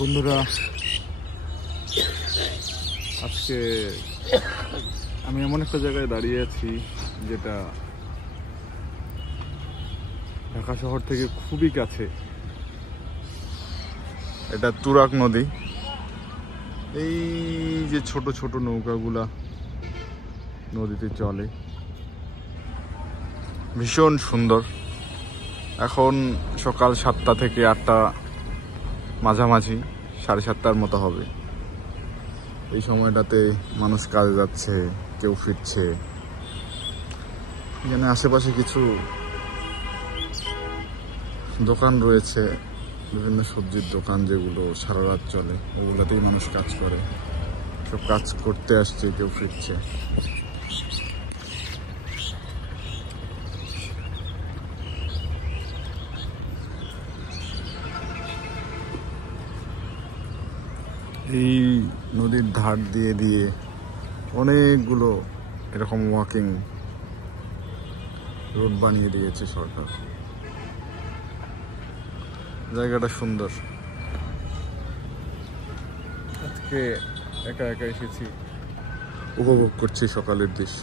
বন্ধুরা, আজকে আমি এমন একটা জায়গায় দাঁড়িয়ে আছি যেটা ঢাকা শহর থেকে খুবই কাছে। এটা তুরাগ নদী। এই যে ছোট ছোট নৌকাগুলা নদীতে চলে, ভীষণ সুন্দর। এখন সকাল 7টা থেকে 8টা মাঝামাঝি, 7:30টার মতো হবে। এই সময়টাতে মানুষ কাজে যাচ্ছে, কেউ ফিরছে। এখানে আশেপাশে কিছু দোকান রয়েছে, বিভিন্ন সবজির দোকান, যেগুলো সারা রাত চলে। ওগুলোতেই মানুষ কাজ করে। সব কাজ করতে আসছে, কেউ ফিরছে। এই নদীর ধার দিয়ে দিয়ে অনেকগুলো এরকম ওয়াকিং রোড বানিয়ে দিয়েছে সরকার। জায়গাটা সুন্দর। আজকে একা একা এসেছি, উপভোগ করছি সকালের দৃশ্য।